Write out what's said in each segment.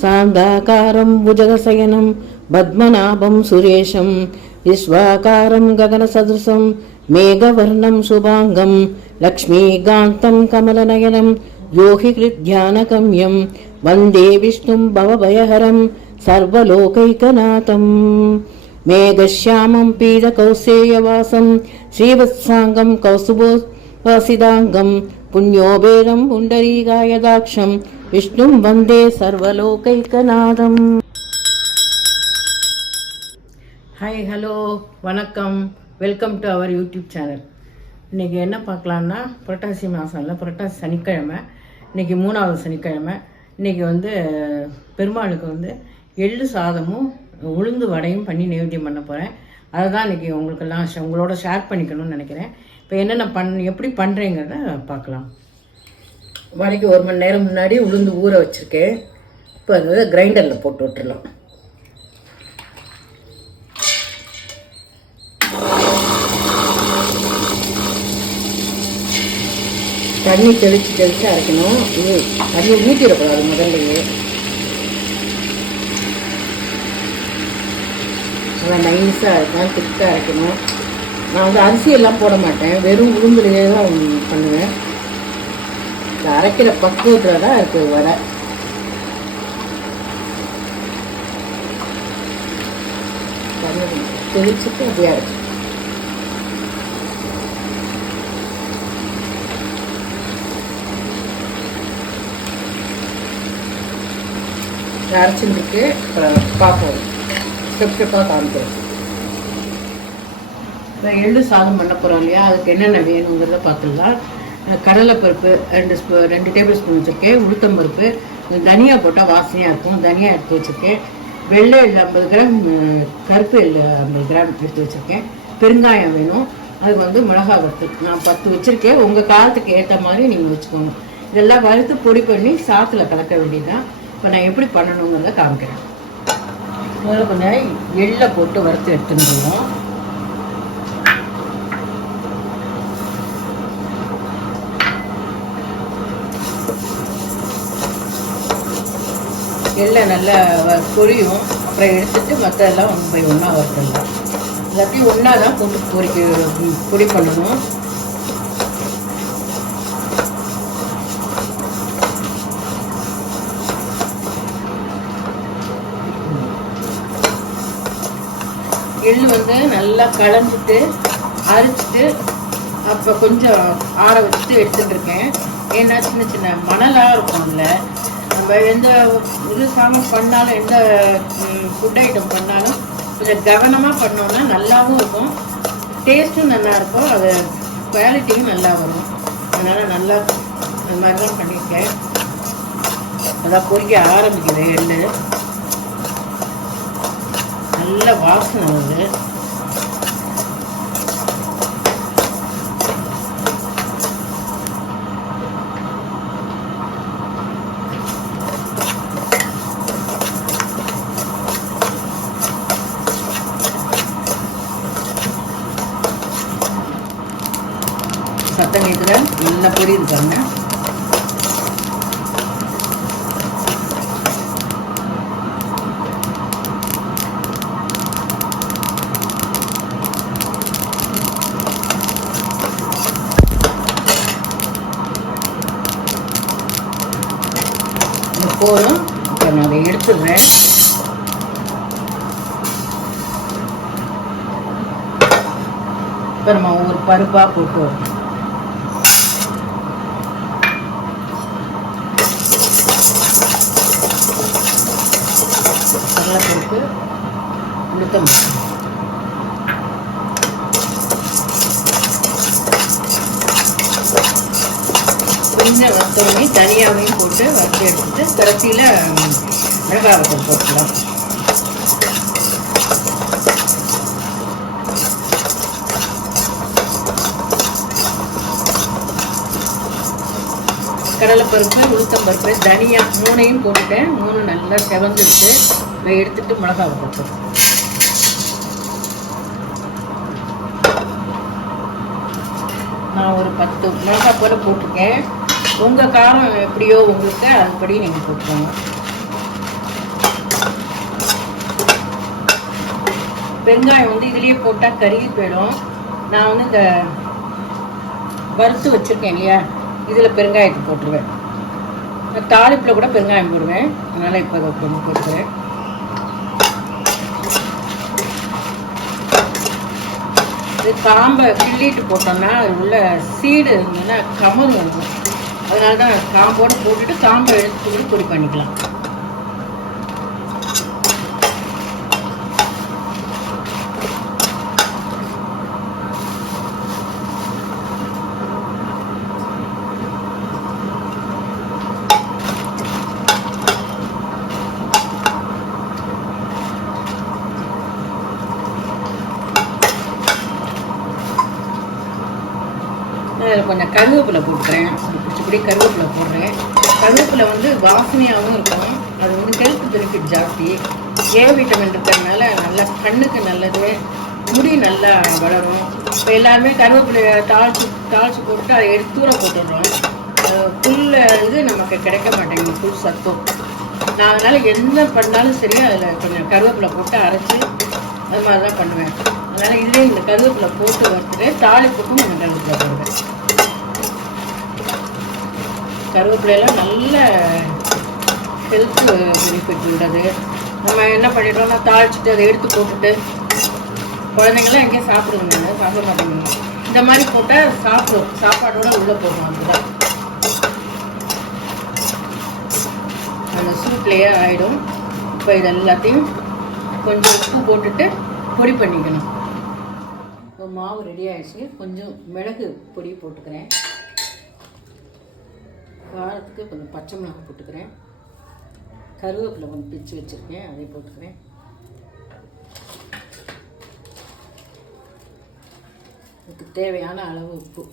சாந்தாகாரம் புஜகசயனம் பத்மநாபம் சுரேஷம் விஸ்வாகாரம் ககனசதுசம் மேகவர்ணம் சுபாங்கம் லக்ஷ்மீகாந்தம் கமலநயனம் யோகிகிருத்யானகம்யம் வந்தே விஷ்ணும் பவபயஹரம் சர்வலோகைகநாதம் மேகஷ்யாமம் பீதகௌசேயவாசம் ஸ்ரீவத்சாங்கம் கௌசுபோசிதாங்கம் புண்ணியோபேதம் புண்டரீகாயதாட்சம் விஷ்ணும் வந்தே சர்வலோகைகநாதம். ஹாய், ஹலோ, வணக்கம், welcome to our YouTube channel. இன்றைக்கி என்ன பார்க்கலான்னா, புரட்டாசி மாதம்ல புரட்டாசி சனிக்கிழமை, இன்றைக்கி 3வது சனிக்கிழமை. இன்றைக்கி பெருமாளுக்கு எள்ளு சாதமும் உளுந்து வடையும் பண்ணி நைவேத்தியம் பண்ண போகிறேன். அதை தான் இன்றைக்கி உங்களோட ஷேர் பண்ணிக்கணும்னு நினைக்கிறேன். இப்போ என்னென்ன எப்படி பண்ணுறேங்கிறத பார்க்கலாம். வடைக்கு 1 மணி நேரம் முன்னாடி உளுந்து ஊற வச்சுருக்கேன். இப்போ அதை கிரைண்டரில் போட்டு விட்டுறலாம். தண்ணி தெளித்து அரைக்கணும். தண்ணி ஊற்றிடக்கூடாது முதல்லையே. நல்லா நைஸாக அரைக்கணும், திக்காக அரைக்கணும். நான் அரிசியெல்லாம் போட மாட்டேன், வெறும் உளுந்துலையே தான் பண்ணுவேன். இந்த அரைக்கிற பக்குவத்தில் தான் இருக்குது வடை. தெளிச்சுட்டு அப்படியே அரைச்சி அரைச்சிருக்கு. பார்ப்போம், ஸ்டெப்பாக காமிக்கிறேன். இப்போ எள்ளு சாதம் பண்ண போகிறோம் இல்லையா, அதுக்கு என்னென்ன வேணுங்கிறத பார்த்துக்கலாம். கடலைப்பருப்பு 2 டேபிள் ஸ்பூன் வச்சுருக்கேன். உளுத்தம்பருப்பு, தனியா போட்டால் வாசனையாக இருக்கும், தனியா எடுத்து வச்சுருக்கேன். வெள்ளை எள்ளு 50 கிராம், கருப்பு எள்ளு 50 கிராம் எடுத்து வச்சுருக்கேன். பெருங்காயம் வேணும். அது மிளகாய் வறுத்து நான் 10 வச்சுருக்கேன். உங்கள் காலத்துக்கு ஏற்ற மாதிரி நீங்கள் வச்சுக்கோங்க. இதெல்லாம் வறுத்து பொடி பண்ணி சாத்தில் கலக்க வேண்டியதுதான். இப்போ நான் எப்படி பண்ணணுங்கிறத காமிக்கிறேன். முதல்ல கொஞ்சம் எள்ளை போட்டு வறுத்து எடுத்துருவோம். எள்ளை நல்லா பொரியும். அப்புறம் எடுத்துட்டு மற்றதெல்லாம் ஒன்றா வறுத்துடலாம். எல்லாத்தையும் ஒன்றா தான் போட்டு பொடி பண்ணணும். எள்ளு நல்லா கலந்துட்டு அரைச்சிட்டு அப்போ கொஞ்சம் ஆற வச்சுட்டு எடுத்துட்டு இருக்கேன். ஏன்னா சின்ன சின்ன மணலாக இருக்கும்ல, நம்ம எந்த சாதம் பண்ணாலும் எந்த ஃபுட் ஐட்டம் பண்ணாலும் கொஞ்சம் கவனமாக பண்ணோம்னா நல்லாவும் இருக்கும், டேஸ்ட்டும் நல்லா இருக்கும், அது குவாலிட்டியும் நல்லா வரும். அதனால் நல்லா அந்த மாதிரி தான் பண்ணியிருக்கேன். அதான் பொறிக்க ஆரம்பிக்குது. எள்ளு நல்ல வாசனை வருது. சத்தம் கேட்குற நல்லா பொடி இருக்காங்க. போதும். இப்போ நான் அதை எடுத்துடுறேன். இப்போ நம்ம ஒரு பருப்பாக போட்டு கடலைப்பருப்பு, உளுத்தம், கொஞ்சம் வறுத்தோடனே தனியாவையும் போட்டு வறுத்து எடுத்துட்டு கடைசியில் மிளகாய் வத்தல் போட்டுக்கலாம். கடலைப்பருப்பு, உளுத்தம்பருப்பு, தனியா 3ஐயும் போட்டுட்டேன். 3 நல்லா செவந்துடுச்சு. இதை எடுத்துட்டு மிளகாய் வத்தல் நான் ஒரு 10 மிளகாய் போல போட்டிருக்கேன். உங்கள் காரம் எப்படியோ உங்களுக்கு அதுபடி நீங்கள் போட்டுக்கோங்க. வெங்காயம் வந்து இதுலேயே போட்டால் கருகி போயிடும். நான் வந்து இந்த வறுத்து வச்சுருக்கேன் இல்லையா, இதில் பெருங்காயத்தை போட்டுருவேன். தாளிப்பில் கூட பெருங்காயம் போடுவேன். அதனால் இப்போ அதை கொஞ்சம் போட்டுக்கிறேன். இது காம்பை கிள்ளிட்டு போட்டோம்னா அது உள்ள சீடு இருந்ததுன்னா கமல் வந்துடும். அதனால தான் காம்போடு போட்டுட்டு காம்பை எடுத்து கூட பொடி பண்ணிக்கலாம். கொஞ்சம் கருவேப்பிலை போட்டுக்கிறேன். இப்படி கருவேப்பிலை போடுறேன். கருவேப்பிலை வந்து வாசனையாகவும் இருக்கும். அது வந்து ஹெல்த் பெனிஃபிட் ஜாஸ்தி. ஏ விட்டமின் இருக்கிறதுனால நல்லா கண்ணுக்கு நல்லது, முடி நல்லா வளரும். இப்போ எல்லாருமே கருவேப்பிலையை தாளிச்சு போட்டு அதை எடுத்து தூர போட்டுடுறோம். புல் இது நமக்கு கிடைக்க மாட்டேங்குது, புல் சத்தும். நான் அதனால் என்ன பண்ணாலும் சரி அதில் கொஞ்சம் கருவேப்பிலை போட்டு அரைச்சி அது மாதிரி தான் பண்ணுவேன். அதனால் இதுலேயே இந்த கருவேப்பிலை போட்டு வறுத்துட்டு தாளிப்புக்கும் நான் கருவேப்பிலை போடுவேன். கருவேப்பிலையெல்லாம் நல்ல ஹெல்த் பெனிஃபிட் உள்ளது. நம்ம என்ன பண்ணிட்டோம்னா தாளிச்சுட்டு அதை எடுத்து போட்டுட்டு குழந்தைங்களாம் எங்கேயும் சாப்பிடுங்க, சாப்பிட மாட்டேங்க. இந்த மாதிரி போட்டால் சாப்பிடும், சாப்பாடோட உள்ளே போடுவோம். அதுதான் அந்த சூப்லேயே ஆகிடும். இப்போ இது எல்லாத்தையும் கொஞ்சம் உப்பு போட்டுட்டு பொடி பண்ணிக்கணும். இப்போ மாவு ரெடி ஆகிடுச்சு. கொஞ்சம் மிளகு பொடி போட்டுக்கிறேன். காரத்துக்கு கொஞ்சம் பச்சை மிளகு போட்டுக்கிறேன். கருவேப்பிலை கொஞ்சம் பிச்சு வச்சுருக்கேன், அதை போட்டுக்கிறேன். இதுக்கு தேவையான அளவு உப்பு.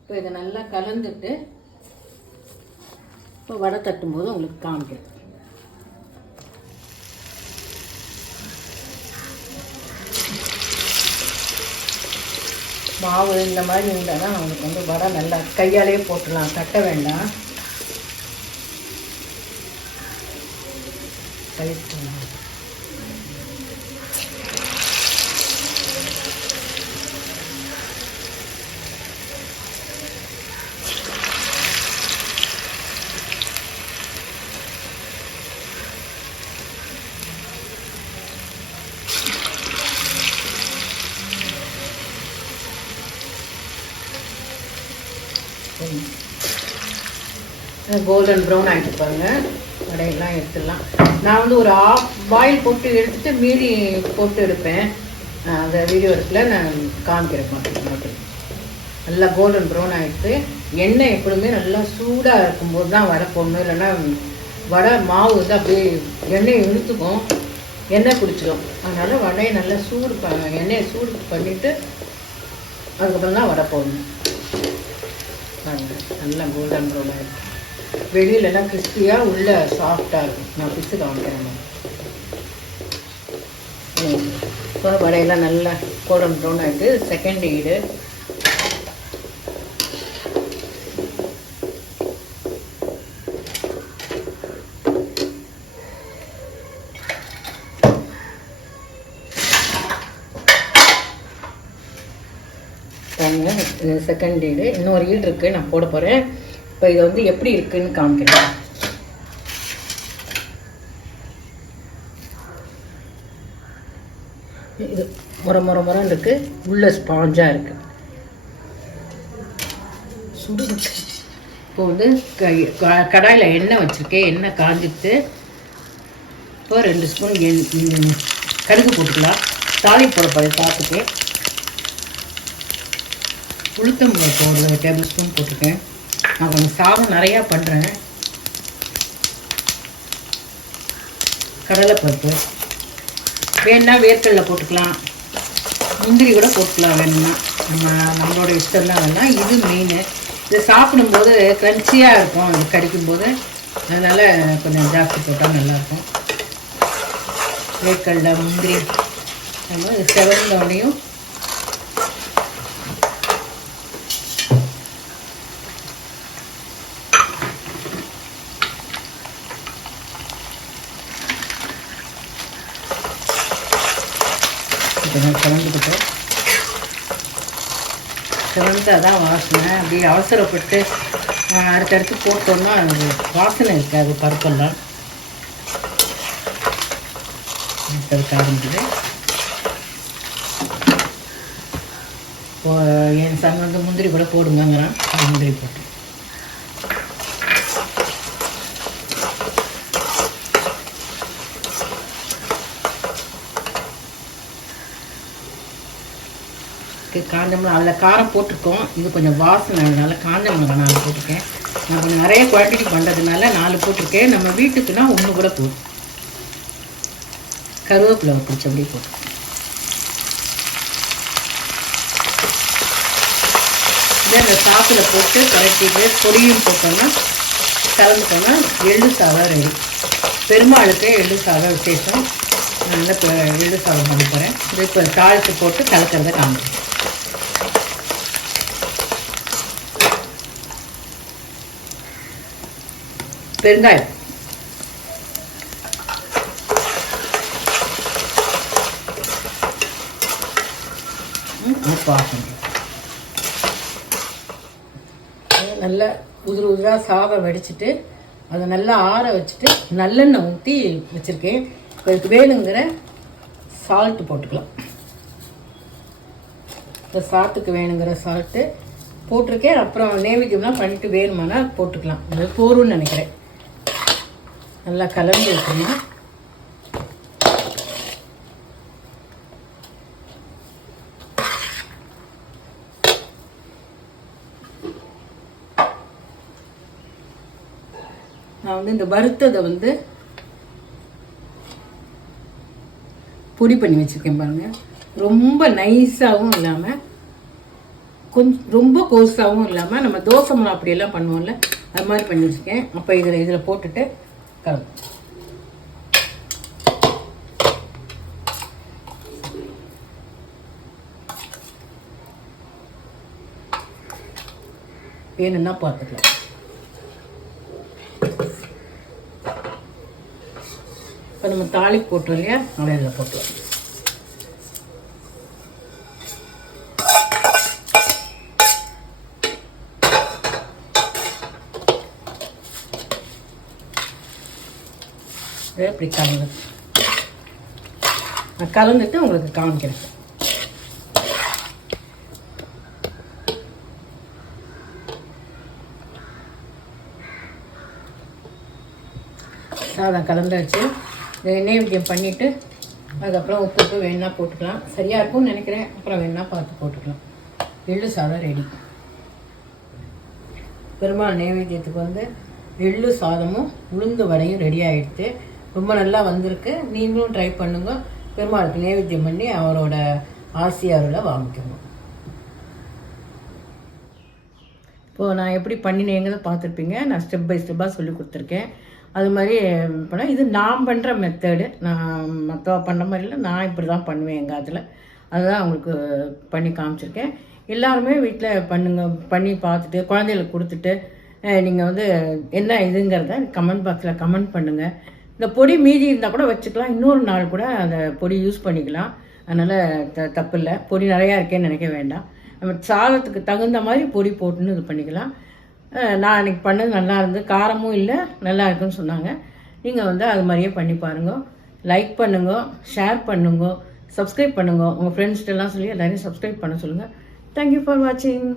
இப்போ இதை நல்லா கலந்துட்டு இப்போ வடை தட்டும்போது உங்களுக்கு காமிக்கிறேன். மாவு இந்த மாதிரி இருந்தால் தான் நம்மளுக்கு வந்து வடை நல்லா கையாலே போட்டுடலாம், தட்ட வேண்டாம். கோல்டன் ப்ரௌன் ஆகிட்டு பாருங்கள். வடையெல்லாம் எடுத்துடலாம். நான் வந்து ஒரு ஆஃப் பாயில் போட்டு எடுத்துட்டு மீதி போட்டு எடுப்பேன். அந்த வீடியோ எடுக்கல, நான் காமிக்கிறேன் மாதிரி. நல்லா கோல்டன் ப்ரௌன் ஆகிடுது. எண்ணெய் எப்பொழுதுமே நல்லா சூடாக இருக்கும்போது தான் வடை போடணும். இல்லைன்னா வடை மாவு வந்து அப்படியே எண்ணெய் இழுத்துக்கும், எண்ணெய் பிடிச்சிடும். அதனால் வடையை நல்லா எண்ணெயை சூடு பண்ணிவிட்டு அதுக்கப்புறம் தான் வடை போடணும். நல்லா கோல்டன் ப்ரௌன் ஆகிடும். வெளியிலலாம் கிறிஸ்பியாக உள்ள சாஃப்டாக இருக்கும். நான் பிச்சு காமிக்கிறேன். இப்போ வடையெல்லாம் நல்லா கோல்டன் ப்ரௌன் ஆகிட்டு செகண்ட் ஈடு. செகண்ட் ஈடு இன்னொரு ஈடு இருக்குது, நான் போட போகிறேன். இப்போ இதை வந்து எப்படி இருக்குன்னு காமிக்கிறேன். இது முறை இருக்குது, உள்ள ஸ்பாஞ்சாக இருக்குது. சுடு. இப்போ வந்து கடாயில் எண்ணெய் வச்சுருக்கேன். எண்ணெய் காஞ்சிட்டு இப்போ 2 ஸ்பூன் கடுகு போட்டுக்கலாம். தாளிப்பு போட போகிறேன். பார்த்துட்டு உளுத்தம்பருப்பு ஒரு டேபிள் ஸ்பூன் போட்டுருக்கேன். நான் கொஞ்சம் சாதம் நிறையா பண்ணுறேன். கடலைப்பருப்பு வேணுன்னா வேர்க்கடலை போட்டுக்கலாம், முந்திரி கூட போட்டுக்கலாம் வேணும்னா. நம்மளோட இஷ்டம் தான். வேணால் இது மெயின். இதை சாப்பிடும்போது க்ரன்ச்சியாக இருக்கும், அது கடிக்கும்போது. அதனால் கொஞ்சம் ஜாஸ்தி போட்டால் நல்லாயிருக்கும். வேர்க்கடலை முந்திரி இது செவந்தோடையும் கொஞ்சம் கலந்துக்கிட்டோம். சிவந்தா வாசனை. அப்படி அவசரப்பட்டு அடுத்தடுத்து போட்டோம்னா அது வாசனை இருக்காது. பருப்பெல்லாம் அடுத்தடுக்க ஆரம்பிக்குது. என் சன் வந்து முந்திரி கூட போடுங்கிறான். முந்திரி போட்டு காஞ்சமிளகா அதில் காரம் போட்டிருக்கோம். இது கொஞ்சம் வாசனை, அதனால காஞ்சமிளகா 4 போட்டிருக்கேன். நான் கொஞ்சம் நிறைய குவான்டிட்டி பண்ணுறதுனால 4 போட்டிருக்கேன். நம்ம வீட்டுக்குன்னா 1 கூட போதும். கருவேப்பிலை பிடிச்ச அப்படி போட்டு இதை அந்த சாப்பில் போட்டு கலக்கிட்டு பொடியும் போட்டோம்னா கலந்துட்டோம்னா எள்ளு சாதம் ரெடி. பெருமாளுக்கு எள்ளு சாதம் விசேஷம். நான் இப்போ எள்ளு சாதம் பண்ண போகிறேன். இதை இப்போ தாளித்து போட்டு கலக்கிறத காமிக்கிறேன். பெருங்காயம், நல்லா உதிராக சாதம் வடிச்சிட்டு அதை நல்லா ஆற வச்சுட்டு நல்லெண்ணெய் ஊற்றி வச்சுருக்கேன். இதுக்கு வேணுங்கிற சால்ட்டு போட்டுக்கலாம். இந்த சாத்துக்கு வேணுங்கிற சால்ட்டு போட்டிருக்கேன். அப்புறம் நைவேத்தியம்லாம் பண்ணிட்டு வேணுமானா போட்டுக்கலாம். அது போரும்னு நினைக்கிறேன். நல்லா கலந்து வைக்கணும். நான் வந்து இந்த வறுத்ததை வந்து பொடி பண்ணி வச்சுருக்கேன் பாருங்கள். ரொம்ப நைஸாகவும் இல்லாமல் கொஞ்சம் ரொம்ப கோஸாகவும் இல்லாமல் நம்ம தோசை மாவு அப்படியெல்லாம் பண்ணுவோம்ல அது மாதிரி பண்ணி வச்சுருக்கேன். அப்போ இதில் போட்டுட்டு கலந்து வேணும்னா பார்த்துக்கலாம். இப்போ நம்ம தாளிப்பு போட்டோம் இல்லையா, அதை இதில் போட்டுக்கலாம். இப்படி கலந்துட்டு உங்களுக்கு காமிக்கிறேன். சாதம் கலந்தாச்சு. நைவேத்தியம் பண்ணிவிட்டு அதுக்கப்புறம் உப்பு வேணுன்னா போட்டுக்கலாம். சரியாக இருக்கும்னு நினைக்கிறேன். அப்புறம் வேணுன்னா பார்த்து போட்டுக்கலாம். எள்ளு சாதம் ரெடி. பெருமாள் நைவேத்தியத்துக்கு வந்து எள்ளு சாதமும் உளுந்து வடையும் ரெடி ஆகிடுச்சு. ரொம்ப நல்லா வந்திருக்கு. நீங்களும் ட்ரை பண்ணுங்க. பெருமாளுக்கு நைவேத்தியம் பண்ணி அவரோட ஆசையாருல வாங்கிக்கணும். இப்போது நான் எப்படி பண்ணினேங்கிறத பார்த்துருப்பீங்க. நான் ஸ்டெப் பை ஸ்டெப்பாக சொல்லி கொடுத்துருக்கேன். அது மாதிரி பண்ண இது நான் பண்ணுற மெத்தடு. நான் மற்ற பண்ணுற மாதிரி இல்லை, நான் இப்படி தான் பண்ணுவேன் எங்கள் அதில். அதுதான் அவங்களுக்கு பண்ணி காமிச்சிருக்கேன். எல்லாருமே வீட்டில் பண்ணி பார்த்துட்டு குழந்தைகளுக்கு கொடுத்துட்டு நீங்கள் வந்து என்ன இதுங்கிறத கமெண்ட் பாக்ஸில் கமெண்ட் பண்ணுங்கள். இந்த பொடி மீதி இருந்தால் கூட வச்சுக்கலாம். இன்னொரு நாள் கூட அந்த பொடி யூஸ் பண்ணிக்கலாம். அதனால் தப்பு இல்லை. பொடி நிறையா இருக்கேன்னு நினைக்க வேண்டாம். நம்ம சாதத்துக்கு தகுந்த மாதிரி பொடி போட்டுன்னு இது பண்ணிக்கலாம். நான் அன்றைக்கி பண்ணது நல்லா இருந்து, காரமும் இல்லை, நல்லா இருக்குன்னு சொன்னாங்க. நீங்கள் வந்து அது மாதிரியே பண்ணி பாருங்க. லைக் பண்ணுங்க, ஷேர் பண்ணுங்க, சப்ஸ்கிரைப் பண்ணுங்க. உங்கள் ஃப்ரெண்ட்ஸ்கிட்டலாம் சொல்லி எல்லாரையும் சப்ஸ்கிரைப் பண்ண சொல்லுங்கள். தேங்க்யூ ஃபார் வாட்சிங்.